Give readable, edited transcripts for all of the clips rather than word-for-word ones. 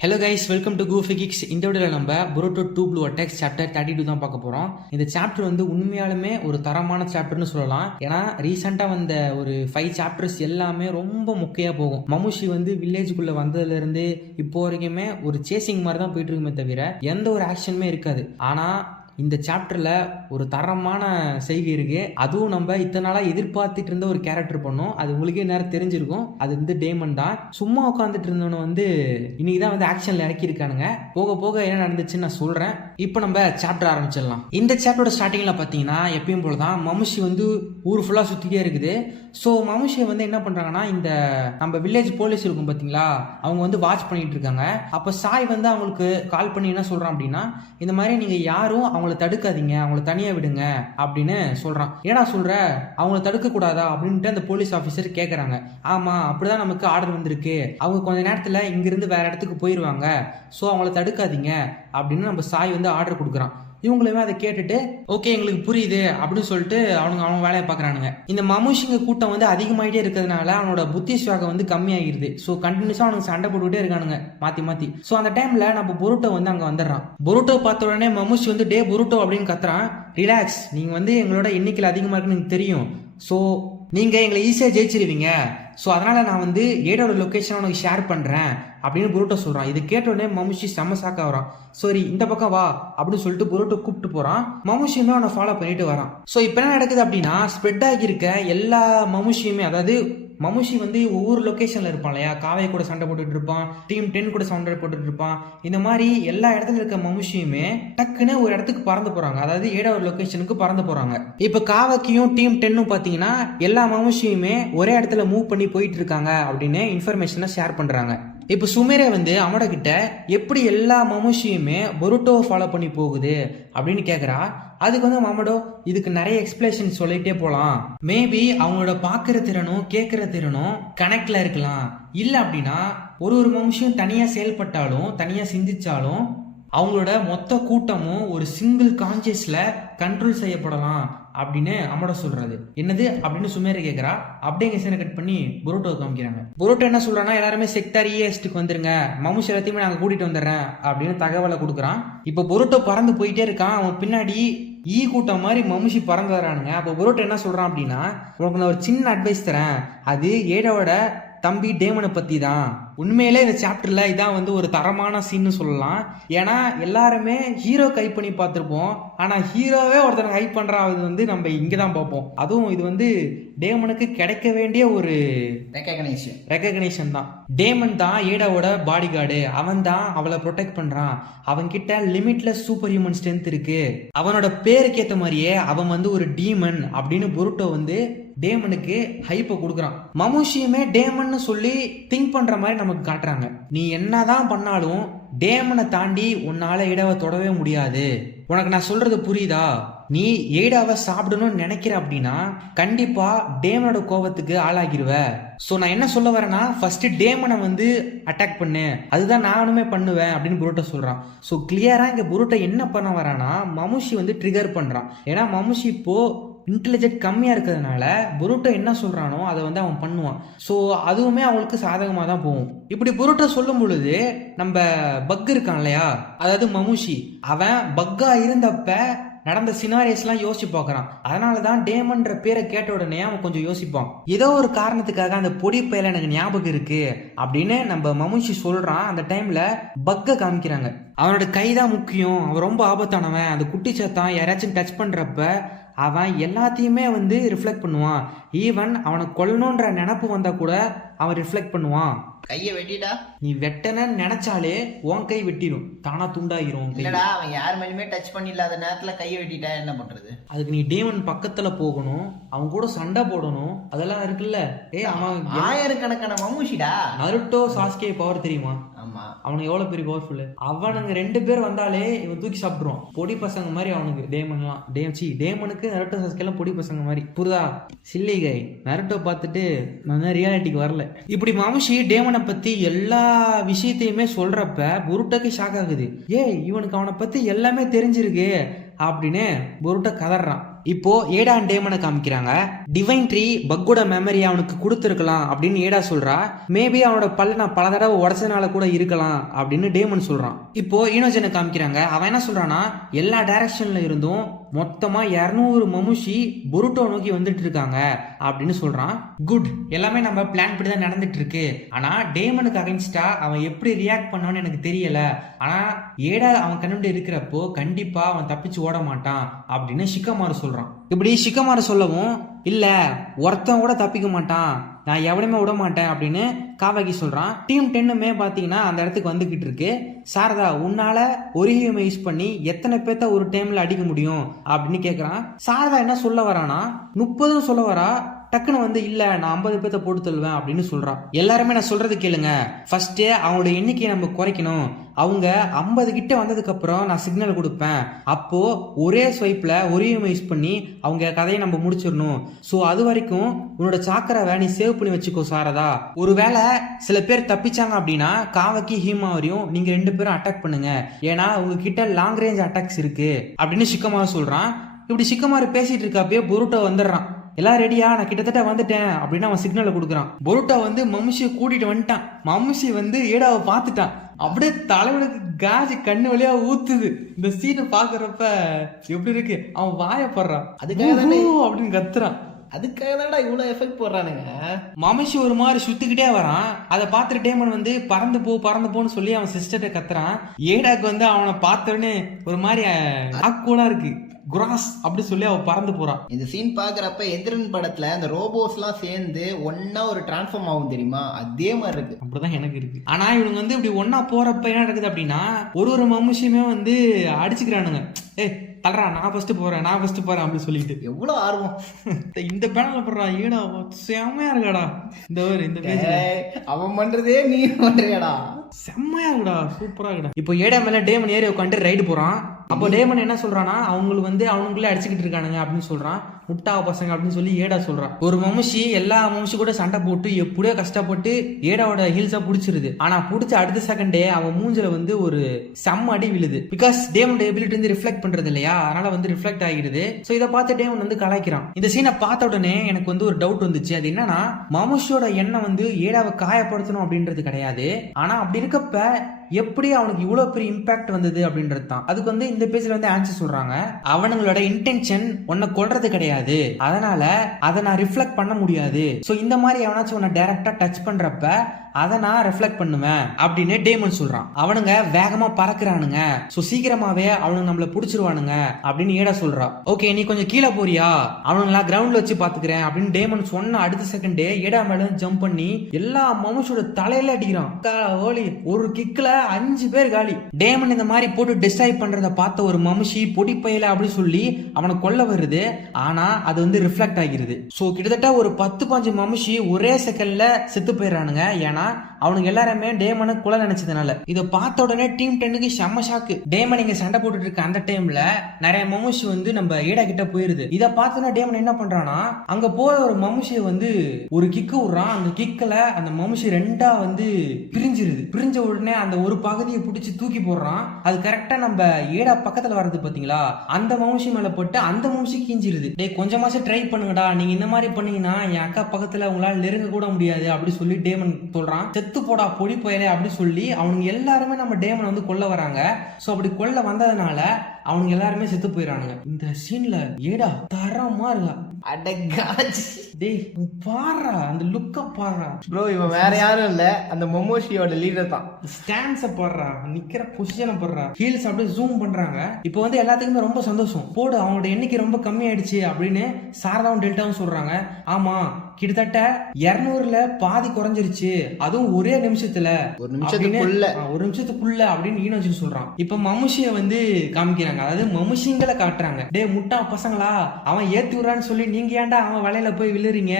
Hello guys, welcome to Goofy Kicks. இந்த வீடியோவில் நம்ம புரோட்டோ 2 ப்ளூ அட்டாக்ஸ் சாப்டர் 32 தான் பார்க்க போகிறோம். இந்த சாப்டர் வந்து உண்மையாலுமே ஒரு தரமான சாப்டர்னு சொல்லலாம். ஏன்னா ரீசெண்டாக வந்த ஒரு 5 சாப்டர்ஸ் எல்லாமே ரொம்ப முக்கியமாக போகும். மமுஷி வந்து வில்லேஜுக்குள்ளே வந்ததுலேருந்து இப்போ வரைக்குமே ஒரு சேசிங் மாதிரி தான் போயிட்டு இருக்குமே தவிர எந்த ஒரு ஆக்ஷனுமே இருக்காது. ஆனால் இந்த சாப்டர்ல ஒரு தரமான செய்கை இருக்கு. அதுவும் நம்ம இத்தனை நாளா எதிர்பார்த்துட்டு இருந்த ஒரு கேரக்டர் பண்ணும். அது உங்களுக்கே நேரம் தெரிஞ்சிருக்கும். அது வந்து டேமன் தான். சும்மா உட்காந்துட்டு இருந்தவன வந்து இன்னைக்கு தான் வந்து ஆக்ஷன்ல இறக்கியிருக்கானுங்க. போக போக என்ன நடந்துச்சுன்னு நான் சொல்றேன். இப்போ நம்ம சாப்டர் ஆரம்பிச்சிடலாம். இந்த சாப்டரோட ஸ்டார்டிங்ல பாத்தீங்கன்னா எப்பயும் போலதான் மமுஷி வந்து ஊர் ஃபுல்லா சுத்திட்டே இருக்குது. ஸோ மமுஷியை வந்து என்ன பண்றாங்கன்னா, இந்த நம்ம வில்லேஜ் போலீஸ் இருக்கும் பாத்தீங்களா, அவங்க வந்து வாட்ச் பண்ணிட்டு இருக்காங்க. அப்ப சாய் வந்து அவங்களுக்கு கால் பண்ணி என்ன சொல்றான் அப்படின்னா, இந்த மாதிரி நீங்க யாரும் அவங்கள தடுக்காதீங்க, அவங்கள தனியா விடுங்க அப்படின்னு சொல்றான். ஏன்னா சொல்ற, அவங்கள தடுக்க கூடாதா அப்படின்ட்டு அந்த போலீஸ் ஆபீசர் கேக்குறாங்க. ஆமா, அப்படிதான் நமக்கு ஆர்டர் வந்திருக்கு. அவங்க கொஞ்ச நேரத்துல இங்கிருந்து வேற இடத்துக்கு போயிருவாங்க. ஸோ அவங்கள தடுக்காதீங்க அப்படின்னு நம்ம சாய் வந்து ஆர்டர் கொடுக்குறான். இவங்களுமே அதை கேட்டுட்டு ஓகே எங்களுக்கு புரியுது அப்படின்னு சொல்லிட்டு அவங்க வேலையை பார்க்குறானுங்க. இந்த மமுஷிங்க கூட்டம் வந்து அதிகமாயிட்டே இருக்கிறதுனால அவனோட புத்தி சுவாகம் வந்து கம்மியாகிருது. ஸோ கண்டினியூஸாக அவனுக்கு சண்டை போட்டுக்கிட்டே இருக்கானுங்க மாற்றி மாற்றி. ஸோ அந்த டைமில் நம்ம பொருட்டோ வந்து அங்கே வந்துடுறான். பொருட்டோ பார்த்த உடனே மமுஷி வந்து டே பொருட்டோ அப்படின்னு கத்துறான். ரிலாக்ஸ், நீங்கள் வந்து எங்களோட எண்ணிக்கையில் அதிகமாக இருக்குன்னு எனக்கு தெரியும். ஸோ நீங்கள் எங்களை ஈஸியாக ஜெயிச்சிருவீங்க. ஸோ அதனால் நான் வந்து ஏடோட லொக்கேஷன் உனக்கு ஷேர் பண்ணுறேன் அப்படின்னு புரோட்டோ சொல்கிறான். இது கேட்ட உடனே மமுஷி செம்ம சாக்கா வரான். சரி இந்த பக்கம் வா அப்படின்னு சொல்லிட்டு புரோட்டோ கூப்பிட்டு போகிறான். மமுஷியுமே அவனை ஃபாலோ பண்ணிட்டு வரான். ஸோ இப்போ என்ன நடக்குது அப்படின்னா, ஸ்ப்ரெட் ஆகியிருக்க எல்லா மமுஷியுமே, அதாவது மமுஷி வந்து ஒவ்வொரு லொக்கேஷன்ல இருப்பான் இல்லையா, காவை கூட சண்டை போட்டுட்டு இருப்பான், டீம் 10 கூட சண்டை போட்டுட்டு இருப்பான். இந்த மாதிரி எல்லா இடத்துல இருக்க மமுஷியுமே டக்குன்னு ஒரு இடத்துக்கு பறந்து போறாங்க. அதாவது ஏழாவது லொகேஷனுக்கு பறந்து போறாங்க. இப்ப காவக்கியும் டீம் 10 பாத்தீங்கன்னா எல்லா மமுஷியுமே ஒரே இடத்துல மூவ் பண்ணி போயிட்டு இருக்காங்க அப்படின்னு இன்ஃபர்மேஷனை ஷேர் பண்றாங்க. இப்போ சுமேரே வந்து அவனோட கிட்ட எப்படி எல்லா மமுஷியுமே பொருட்டோவை ஃபாலோ பண்ணி போகுது அப்படின்னு கேட்குறா. அதுக்கு வந்து மாமடோ இதுக்கு நிறைய எக்ஸ்பிளேஷன் சொல்லிட்டே போகலாம். மேபி அவங்களோட பார்க்குற திறனும் கேட்குற திறனும் கனெக்ட்ல இருக்கலாம். இல்லை அப்படின்னா ஒரு மனுஷன் தனியாக செயல்பட்டாலும் தனியாக சிந்திச்சாலும் அவங்களோட மொத்த கூட்டமும் ஒரு சிங்கிள் கான்சியஸ்ல கண்ட்ரோல் செய்யப்படலாம் அப்படின்னு அம்மட சொல்றது. என்னது அப்படின்னு சுமேர கேட்கறா. அப்படியே சீனை கட் பண்ணி புரோட்டோ காமிக்கிறாங்க. புரோட்டோ என்ன சொல்றான்னா, எல்லாருமே செக்டார் ESட்டுக்கு வந்துருங்க, மமுஷ் எல்லாத்தையுமே நாங்க கூட்டிட்டு வந்துடுறேன் அப்படின்னு தகவலை கொடுக்குறான். இப்போ புரோட்டோ பறந்து போயிட்டே இருக்கான். அவன் பின்னாடி கூட்டம் மாதிரி மமுஷி பறந்து வரானுங்க. அப்போ புரோட்டோ என்ன சொல்றான் அப்படின்னா, உனக்கு நான் ஒரு சின்ன அட்வைஸ் தரேன். அது ஏடோட தம்பி டேமனை பத்தி தான். உண்மையிலே இந்த சாப்டர்ல இதான் வந்து ஒரு தரமான சீன்னு சொல்லலாம். ஏன்னா எல்லாருமே ஹீரோ ஹைப் பண்ணி பார்த்துருப்போம். ஆனா ஹீரோவே ஒருத்தர் ஹைப் பண்றாது வந்து நம்ம இங்கதான் பார்ப்போம். அதுவும் இது வந்து டேமனுக்கு கிடைக்க வேண்டிய ஒரு ரெகக்னேஷன் தான். டேமன் தான் ஏடாவோட பாடி கார்டு. அவன் தான் அவளை ப்ரொடெக்ட் பண்றான். அவன் கிட்ட லிமிட்லெஸ் சூப்பர் ஹியூமன் ஸ்ட்ரென்த் இருக்கு. அவனோட பேருக்கு ஏத்த மாதிரியே அவன் வந்து ஒரு டீமன் அப்படின்னு புருட்டோ வந்து டேமனுக்கு ஹைப்பை கொடுக்குறான். மமுஷியுமே டேமன் சொல்லி திங்க் பண்ற மாதிரி நமக்கு காட்டுறாங்க. நீ என்னதான் பண்ணாலும் டேமனை தாண்டி உன்னால ஏடாவை தொடவே முடியாது. உனக்கு நான் சொல்றது புரியுதா? நீ ஏடாவை சாப்பிடணும்னு நினைக்கிற அப்படின்னா கண்டிப்பா டேமனோட கோபத்துக்கு ஆளாகிருவ. சோ நான் என்ன சொல்ல வரேன்னா, ஃபர்ஸ்ட் டேமனை வந்து அட்டாக் பண்ணு, அதுதான் நானுமே பண்ணுவேன் அப்படின்னு புரோட்டோ சொல்றான். ஸோ கிளியரா இங்க புரோட்டோ என்ன பண்ண வரானா, மமுஷி வந்து ட்ரிகர் பண்றான். ஏன்னா மமுஷி இப்போ இன்டெலிஜென்ட் கம்மியா இருக்கிறதுனால புருட்டோ என்ன சொல்றானோ அதை வந்து அவன் பண்ணுவான். ஸோ அதுவுமே அவங்களுக்கு சாதகமாக தான் போகும். இப்படி புருட்டோ சொல்லும் பொழுது நம்ம பக் இருக்கான் இல்லையா, அதாவது மமுஷி, அவன் பக்கா இருந்தப்ப நடந்த சினாரியஸ்லாம் யோசிச்சு பார்க்கறான். அதனாலதான் டேமன்ற பேரை கேட்ட உடனே அவன் கொஞ்சம் யோசிப்பான். ஏதோ ஒரு காரணத்துக்காக அந்த பொடி பையில எனக்கு ஞாபகம் இருக்கு அப்படின்னு நம்ம மமுஷி சொல்றான். அந்த டைம்ல பக்க காமிக்கிறாங்க. அவனோட கைதான் முக்கியம், அவன் ரொம்ப ஆபத்தானவன். அந்த குட்டி சத்தான் யாராச்சும் டச் பண்றப்ப அவன் எல்லாத்தையுமே வந்து ரிஃப்ளெக்ட் பண்ணுவான். ஈவன் அவனை கொல்லணுன்ற நினப்பு வந்தா கூட அவன் ரிஃப்ளெக்ட் பண்ணுவான். கையை வெட்டிட்டா, நீ வெட்டனு நினைச்சாலே உன் கை வெட்டிடும், தானா துண்டாகிரும். இல்லடா அவன் யார் மேலுமே டச் பண்ணி இல்லாத நேரத்துல கையை வெட்டிட்டா என்ன பண்றது? அதுக்கு நீ டேமன் பக்கத்துல போகணும், அவன் கூட சண்டை போடணும், அதெல்லாம் இருக்குல்ல. அவன் ஆயிரக்கணக்கான மமுஷிடா. நருட்டோ சாஸ்கே பவர் தெரியுமா? ஆமா, அவனுக்கு எவ்வளவு பெரிய பவர்ஃபுல். அவனுங்க 2 பேர் வந்தாலே இவன் தூக்கி சாப்பிடுவான். பொடி பசங்க மாதிரி அவனுக்கு டேமன்லாம். டேமனுக்கு நருட்டோ சாஸ்கே எல்லாம் பொடி பசங்க மாதிரி. புரிதா? சில்லி கை. நருட்டோ பார்த்துட்டு நான் ரியாலிட்டிக்கு வரல. இப்படி மமுஷி டேமனை பத்தி எல்லா விஷயத்தையுமே சொல்றப்ப புருட்டோக்கு ஷாக் ஆகுது. இவனுக்கு அவனை பத்தி எல்லாமே தெரிஞ்சிருக்கு அப்படின்னு புருட்டோ கதறான். இப்போ ஏடா அண்ட் டேமனை காமிக்கிறாங்க. டிவைன் ட்ரீ பக்கோட மெமரி அவனுக்கு கொடுத்துருக்கலாம் அப்படின்னு ஏடா சொல்றா. மேபி அவனோட பல்ல நான் பல தடவை உடச்சதுனால கூட இருக்கலாம் அப்படின்னு டேமன் சொல்றான். இப்போ ஈனோஜனை காமிக்கிறாங்க. அவன் என்ன சொல்றான்னா, எல்லா டைரக்ஷன்ல இருந்தும் மொத்தமா 200 மமுஷி பொருட்டோ நோக்கி வந்துட்டு இருக்காங்க அப்படின்னு சொல்றான். குட், எல்லாமே நம்ம பிளான் படி தான் நடந்துட்டு இருக்கு. ஆனா டேமனுக்கு அகைன்ஸ்டா அவன் எப்படி ரியாக்ட் பண்ணான்னு எனக்கு தெரியல. ஆனா ஏடா அவன் கண்ணுட்டு இருக்கிறப்போ கண்டிப்பா அவன் தப்பிச்சு ஓட மாட்டான் அப்படின்னு ஷிகமாரு சொல்றான். இப்படி ஷிகமாரு சொல்லவும், இல்ல ஒருத்தன் கூட தப்பிக்க மாட்டான், நான் எவனையுமே விட மாட்டேன் அப்படின்னு காவாகி சொல்றான். டீம் 10மே பாத்தீங்கன்னா அந்த இடத்துக்கு வந்துகிட்டு இருக்கு. சாரதா, உன்னால ஒரு ஹியூமை யூஸ் பண்ணி எத்தனை பேத்த ஒரு டைம்ல அடிக்க முடியும் அப்படின்னு கேக்குறான். சாரதா என்ன சொல்ல வரானா, 30 சொல்ல வரா. டக்குன்னு வந்து, இல்ல நான் 50 பேத்த போட்டு தள்ளுவேன் அப்படின்னு சொல்றான். எல்லாருமே நான் சொல்றது கேளுங்க, ஃபர்ஸ்ட் அவங்களோட எண்ணிக்கையை நம்ம குறைக்கணும். அவங்க 50 கிட்ட வந்ததுக்கு அப்புறம் நான் சிக்னல் கொடுப்பேன். அப்போ ஒரே ஸ்வைப்ல ஒரே யூஸ் பண்ணி அவங்க கதையை நம்ம முடிச்சிடணும். ஸோ அது வரைக்கும் உன்னோட சாக்கரை நீ சேவ் பண்ணி வச்சுக்கோ சாரதா. ஒருவேளை சில பேர் தப்பிச்சாங்க அப்படின்னா காவக்கி ஹீமாவரையும் நீங்க 2 பேரும் அட்டாக் பண்ணுங்க. ஏன்னா உங்ககிட்ட லாங் ரேஞ்ச் அட்டாக்ஸ் இருக்கு அப்படின்னு ஷிகமாரு சொல்றான். இப்படி ஷிகமாரு பேசிட்டு இருக்கப்பயே பொருட்டோ வந்துடுறான். எல்லாம் ரெடியா, நான் கிட்டத்தட்ட வந்துட்டேன் அப்படின்னு அவன் சிக்னலை கொடுக்குறான். பொருட்டோ வந்து மம்முஷியை கூட்டிட்டு வந்துட்டான். மம்முஷி வந்து ஏடாவை பார்த்துட்டான். அப்படியே தலைவனுக்கு காஜி கண்ணு வழியா ஊத்துது. இந்த சீனை பாக்குறப்ப எப்படி இருக்கு, அவன் வாயப்படுறான். அதுக்காக அப்படின்னு கத்துறான். அதுக்காக தான்டா இவ்வளவு எஃபெக்ட் போடுறானுங்க. மமஷி ஒரு மாதிரி சுத்திக்கிட்டே வரான். அதை பார்த்துட்டு டேமன் வந்து பறந்து போன்னு சொல்லி அவன் சிஸ்டர்ட்ட கத்துறான். ஏடாக்கு வந்து அவனை பார்த்தோன்னே ஒரு மாதிரி ஆக்கூடா இருக்கு. குராஸ் அப்படி சொல்லி அவ பறந்து போறான். இந்த சீன் பாக்குறப்ப எந்திரன் படத்துல அந்த ரோபோஸ் எல்லாம் சேர்ந்து ஒன்னா ஒரு டிரான்ஸ்ஃபார்ம் ஆகும் தெரியுமா, அதே மாதிரி இருக்கு. அப்படிதான் எனக்கு இருக்கு. ஆனா இவங்க வந்து இப்படி ஒன்னா போறப்ப என்ன நடக்குது அப்படின்னா, ஒரு மனுஷியுமே வந்து அடிச்சுக்கிறானுங்க. தல்றா, நான் ஃபர்ஸ்ட் போறேன் அப்படின்னு சொல்லிட்டு. எவ்வளவு ஆர்வம் இந்த பேனல்ல போடுறா. ஏடா செம்மையா இருக்காடா இந்த பேஜ்ல. அவன் பண்றதே நீ பண்றியாடா, செம்மையா இருக்குடா, சூப்பரா இருக்குடா. இப்போ ஏடா மேல டேமன் ஏறி உட்காந்து ரைடு போறான். அப்போ டேமன் என்ன சொல்றானா, அவங்களுக்கு வந்து அவனுக்குள்ளே அடிச்சுக்கிட்டு இருக்கானுங்க அப்படின்னு சொல்றான். முட்டாவ பசங்க அப்படின்னு சொல்லி ஏடா சொல்றான். ஒரு மனுஷி எல்லா மனுஷி கூட சண்டை போட்டு எப்படியோ கஷ்டப்பட்டு ஏடாவோட ஹீல்ஸா புடிச்சிருது. ஆனா புடிச்ச அடுத்த செகண்டே அவன் மூஞ்சில வந்து ஒரு செம்ம அடி விழுது. பிகாஸ் டேமனோட எபிலிட்டி வந்து ரிஃப்ளெக்ட் பண்றது இல்லையா, அதனால வந்து ரிஃப்ளெக்ட் ஆகிடுது. சோ இதை பார்த்து டேமன் வந்து கலாய்க்கிறான். இந்த சீனை பார்த்த உடனே எனக்கு வந்து ஒரு டவுட் வந்துச்சு. அது என்னன்னா, மனுஷோட எண்ணம் வந்து ஏடாவை காயப்படுத்தணும் அப்படின்றது கிடையாது. ஆனா அப்படி இருக்கப்ப எப்படி அவனுக்கு இவ்வளவு பெரிய இம்பாக்ட் வந்தது அப்படின்றது தான். அதுக்கு வந்து இந்த பேஜ்ல வந்து ஆன்சர் சொல்றாங்க. அவனுங்களோட இன்டென்ஷன் உன்னை கொல்றது கிடையாது, அதனால அதை நான் ரிஃப்ளெக்ட் பண்ண முடியாது. சோ இந்த மாதிரி எவனாச்சும் உன்னை டைரக்டா டச் பண்றப்ப அதை நான் ரெஃப்ளெக்ட் பண்ணுவேன் அப்படின்னு டேமன் சொல்றான். அவனுங்க வேகமா பறக்குறானுங்க, சோ சீக்கிரமாவே அவனுங்க நம்மள புடிச்சிருவானுங்க அப்படின்னு ஏடா சொல்றா. ஓகே, நீ கொஞ்சம் கீழே போறியா, அவனுங்களா கிரவுண்ட்ல வச்சு பாத்துக்கிறேன் அப்படின்னு டேமன் சொன்ன அடுத்த செகண்டே ஏடா மேல ஜம்ப் பண்ணி எல்லா மனுஷோட தலையில அடிக்கிறான். ஒரு கிக்ல 5 பேர் காலி. டேமன் இந்த மாதிரி போட்டு டிஸ்ட்ராய் பண்றத பார்த்த ஒரு மனுஷி பொடி பையல அப்படி சொல்லி அவனை கொல்ல வருது. ஆனா அது வந்து ரிஃப்ளெக்ட் ஆகிருது. சோ கிட்டத்தட்ட ஒரு 10-15 மனுஷி ஒரே செகண்ட்ல செத்து போயிடறானுங்க. ஏன்னா அவனுக்கு எல்லாருமே டேமனை கொலை நினைச்சதுனால. இதை பார்த்த உடனே டீம் 10க்கு செம்ம ஷாக்கு. டேமன் இங்க சண்டை போட்டுட்டு இருக்க அந்த டைம்ல நிறைய மமுஷி வந்து நம்ம ஏடா கிட்ட போயிருது. இதை பார்த்தோன்னா டேமன் என்ன பண்றானா, அங்க போற ஒரு மமுஷியை வந்து ஒரு கிக்கு விடுறான். அந்த கிக்கல அந்த மமுஷி 2ஆ வந்து பிரிஞ்சிருது. பிரிஞ்ச உடனே அந்த ஒரு பகுதியை பிடிச்சி தூக்கி போடுறான். அது கரெக்டா நம்ம ஏடா பக்கத்துல வருது பாத்தீங்களா, அந்த மமுஷி மேல போட்டு அந்த மமுஷி கீஞ்சிருது. டே கொஞ்சமாச்சும் ட்ரை பண்ணுங்கடா, நீங்க இந்த மாதிரி பண்ணீங்கன்னா என் அக்கா பக்கத்துல உங்களால நெருங்க கூட முடியாது அப்படி சொல்லி டேமன் சொல்றான். செத்து போடா பொடி போயலே அப்படி சொல்லி அவனுங்க எல்லாருமே நம்ம டேமன் வந்து கொல்ல வராங்க. சோ அப்படி கொல்ல வந்ததுனால அவனுங்க எல்லாருமே செத்து போயிடறானுங்க. இந்த சீன்ல ஏடா தரமா இருக்கா. டேய் பாறா, அந்த லுக்க பாறா ப்ரோ. இவன் வேற யாரும் இல்ல, அந்த மொமோஷியோட லீடர் தான். ஸ்டாண்ட்ஸ பாறா, நிக்கிற பொசிஷனை பாறா, ஹீல்ஸ் அப்படியே ஜூம் பண்றாங்க. இப்போ வந்து எல்லாத்துக்குமே ரொம்ப சந்தோஷம். போடு, அவனோட எண்ணிக்கை ரொம்ப கம்மி ஆயிடுச்சு அப்படின்னு சாரதாவும் டெல்டாவும் சொல்றாங்க. ஆமா, கிட்டத்தட்ட 200ல பாதி குறைஞ்சிருச்சு, அதுவும் ஒரே நிமிஷத்துல, ஒரு நிமிஷத்துக்குள்ள அப்படின்னு ஈனோஜி சொல்றான். இப்ப மமுஷிய வந்து காமிக்கிறாங்க, அதாவது மமுஷிங்களை காட்டுறாங்க. டே முட்டா பசங்களா, அவன் ஏத்தி விடுறான்னு சொல்லி நீங்க ஏன்டா அவன் வலையில போய் விழுறீங்க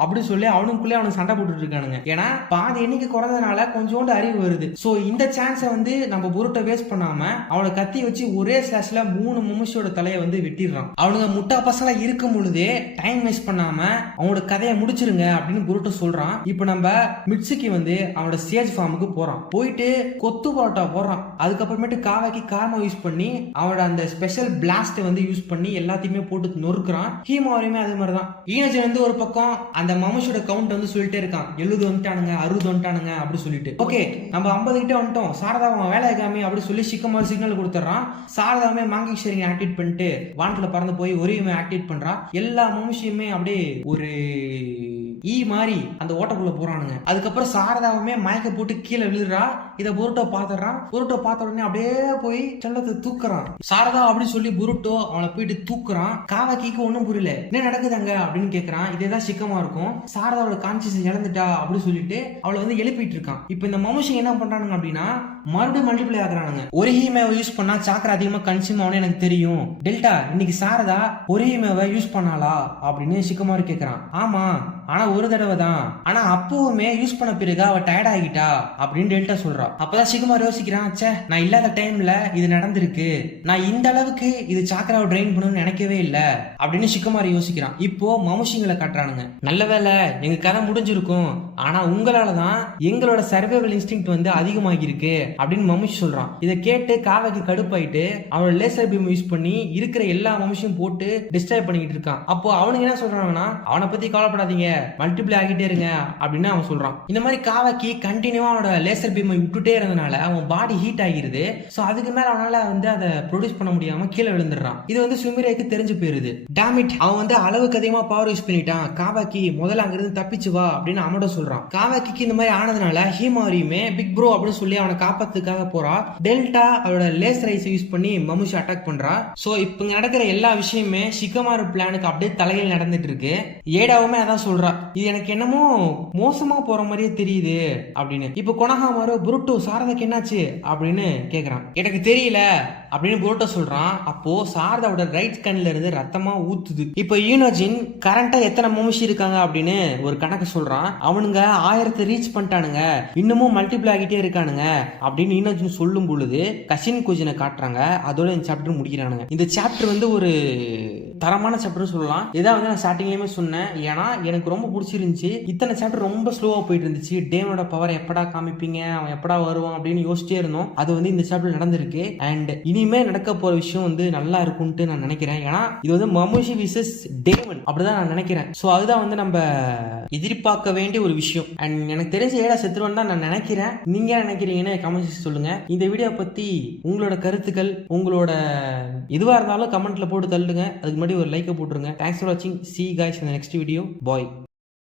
அப்படின்னு சொல்லி அவனுக்குள்ளே அவனுக்கு சண்டை போட்டுட்டு இருக்கானுங்க. ஏன்னா பாதி எண்ணிக்கை குறைஞ்சதுனால கொஞ்சோண்டு அறிவு வருது. சோ இந்த சான்ஸை வந்து நம்ம புருட்டோ வேஸ்ட் பண்ணாம அவனை கத்தி வச்சு ஒரே ஸ்லாஷ்ல 3 மமுஷியோட தலையை வந்து வெட்டிடுறான். அவனுங்க முட்டா பசங்களா இருக்கும் பொழுதே டைம் வேஸ்ட் பண்ணாம அவனோட கதையை முடிச்சிருங்க அப்படின்னு புருட்டோ சொல்றான். இப்போ நம்ம மிட்சுகி வந்து அவனோட ஸ்டேஜ் ஃபார்முக்கு போறான். போயிட்டு கொத்து பரோட்டா போடுறான். அதுக்கப்புறமேட்டு காவாக்கி கார்மா யூஸ் பண்ணி அவனோட அந்த ஸ்பெஷல் பிளாஸ்ட் வந்து யூஸ் பண்ணி எல்லாத்தையுமே போட்டு நொறுக்குறான். ஹீமாவையுமே அதே மாதிரி தான். ஈனஜி வந்து ஒரு பக்கம் அந்த மமுஷோட கவுண்ட் வந்து சொல்லிட்டே இருக்கான், 70 வந்துட்டானுங்க 60 வந்துட்டானுங்க அப்படின்னு சொல்லிட்டு. ஓகே நம்ம 50 கிட்ட வந்துட்டோம், சாரதாவை வேலையை காமி அப்படின்னு சொல்லி சிக்கமாரி சிக்னல் கொடுத்துறான். சாரதாவே மாங்கி ஷேரிங் ஆக்டிவேட் பண்ணிட்டு வானத்துல பறந்து போய் ஒரேயுமே ஆக்டிவேட் பண்றான். எல்லா மமுஷியுமே அப்படியே ஒரு மாதிரி அந்த ஓட்டக்குள்ள போறானுங்க. அதுக்கப்புறம் சாரதாவுமே மயக்க போட்டு கீழே விழுறா. இத புருட்டோ பாத்துறான். புருட்டோ பார்த்த உடனே அப்படியே போய் செல்லத்தை தூக்குறான். சாரதா அப்படின்னு சொல்லி புருட்டோ அவனை போயிட்டு தூக்குறான். காவாக்கிக்கு ஒன்னும் புரியல, என்ன நடக்குதுங்க அப்படின்னு கேக்குறான். இதேதான் சிக்கமா இருக்கும். சாரதாவோட கான்சியஸ் இழந்துட்டா அப்படின்னு சொல்லிட்டு அவளை வந்து எழுப்பிட்டு இருக்கான். இப்ப இந்த மனுஷன் என்ன பண்றானுங்க அப்படின்னா மறுபடியும் மல்டிப்ளை ஆகுறானுங்க. ஒரு ஹீமேவை யூஸ் பண்ணா சாக்கரை அதிகமா கன்சியூம் ஆகும் எனக்கு தெரியும். டெல்டா இன்னைக்கு சாரதா ஒரு ஹீமேவை யூஸ் பண்ணாளா அப்படின்னு சிக்கமாரி கேக்குறான். ஆமா ஆனா ஒரு தடவை தான், ஆனா அப்பவுமே யூஸ் பண்ண பிறகு அவ டயர்ட் ஆகிட்டா அப்படின்னு டெல்டா சொல்றா. அப்பதான் சிக்குமார் யோசிக்கிறான், ச்சே நான் இல்லாத டைம்ல இது நடந்திருக்கு, நான் இந்த அளவுக்கு இது சாக்கராவை ட்ரெயின் பண்ணணும்னு நினைக்கவே இல்ல அப்படின்னு சிக்குமாரி யோசிக்கிறான். இப்போ மமுஷிங்களை காட்டுறானுங்க. நல்ல வேலை எங்க கதை முடிஞ்சிருக்கும், ஆனா உங்களாலதான் எங்களோட சர்வைவல் இன்ஸ்டிங்க்ட் வந்து அதிகமாகி இருக்கு அப்படின்னு மமுஷி சொல்றான். இதை கேட்டு காவாக்கு கடுப்பாயிட்டு அவனோட லேசர் பீம் யூஸ் பண்ணி இருக்கிற எல்லா மமுஷியும் போட்டு டிஸ்ட்ராய் பண்ணிட்டு இருக்கான். அப்போ அவனுக்கு என்ன சொல்றாங்கன்னா அவனை பத்தி கவலைப்படாதீங்க, மல்டிப்ளை ஆகிட்டே இருங்க அப்படின்னு அவன் சொல்றான். இந்த மாதிரி காவாக்கி கண்டினியூவா அவனோட லேசர் பீமை விட்டுட்டே இருந்தனால அவன் பாடி ஹீட் ஆகிருது. சோ அதுக்கு மேல அவனால வந்து அதை ப்ரொடியூஸ் பண்ண முடியாம கீழே விழுந்துடுறான். இது வந்து சுமிரேக்கு தெரிஞ்சு போயிருது. டாமிட் அவன் வந்து அளவுக்கு அதிகமா பவர் யூஸ் பண்ணிட்டான், காவாக்கி முதல்ல அங்கிருந்து தப்பிச்சு வா அப்படின்னு அவனோட சொல்றான். காவாக்கிக்கு இந்த மாதிரி ஆனதுனால ஹீமாரியுமே பிக் ப்ரோ அப்படின்னு சொல்லி அவனை காப்பாத்துக்காக போறா. டெல்டா அவளோட லேசர் ஐஸ் யூஸ் பண்ணி மமுஷி அட்டாக் பண்றா. சோ இப்ப நடக்கிற எல்லா விஷயமே சிக்கமாரு பிளானுக்கு அப்படியே தலையில் நடந்துட்டு இருக்கு. ஏடாவுமே அதான் சொல்றா, இது எனக்கு என்னமோ மோசமா போற மாதிரியே தெரியுது அப்படின்னு. இப்ப கொனஹாமாரு புருட்டோ சாரதாக்கு என்னாச்சு அப்படின்னு கேக்குறான். எனக்கு தெரியல அப்படின்னு புருட்டோ சொல்றான். அப்போ சாரதாவோட ரைட் கண்ணில இருந்து ரத்தமா ஊத்துது. இப்போ ஈனோஜின் கரண்டா எத்தனை மமுஷி இருக்காங்க அப்படின்னு ஒரு கணக்கு சொல்றான். அவனுங்க 1000 ரீச் பண்ணிட்டானுங்க, இன்னமும் மல்டிப்ளை ஆகிட்டே இருக்கானுங்க அப்படின்னு ஈனோஜின் சொல்லும் பொழுது கசின் குஜினை காட்டுறாங்க. அதோட இந்த சாப்டர் முடிக்கிறானுங்க. இந்த சாப்டர் வந்து ஒரு தரமான சாப்டர் சொல்லலாம். இதான் வந்து நான் ஸ்டார்டிங்லயுமே சொன்னேன். ஏன்னா எனக்கு ரொம்ப பிடிச்சிருந்துச்சு. இத்தனை சாப்டர் ரொம்ப ஸ்லோவா போயிட்டு இருந்துச்சு. டேமோட பவர் எப்படா காமிப்பீங்க, அவன் எப்படா வருவான் அப்படின்னு யோசிச்சே இருந்தோம். அது வந்து இந்த சாப்டர் நடந்திருக்கு. அண்ட் இனிமே நடக்க போற விஷயம் வந்து நல்லா இருக்கும்ட்டு நான் நினைக்கிறேன். ஏன்னா இது வந்து மமுஷி விசஸ் டேமன் அப்படிதான் நான் நினைக்கிறேன். சோ அதுதான் வந்து நம்ம எதிர்பார்க்க வேண்டிய ஒரு விஷயம். அண்ட் எனக்கு தெரிஞ்ச ஏடா செத்துருவன் தான் நான் நினைக்கிறேன். நீங்க என்ன நினைக்கிறீங்கன்னு கமெண்ட்ஸ் சொல்லுங்க. இந்த வீடியோ பத்தி உங்களோட கருத்துக்கள் உங்களோட எதுவா இருந்தாலும் கமெண்ட்ல போட்டு தள்ளுங்க. அதுக்கு முன்னாடி ஒரு லைக் போட்டுருங்க. தேங்க்ஸ் ஃபார் வாட்சிங். See you guys in the next video. Bye.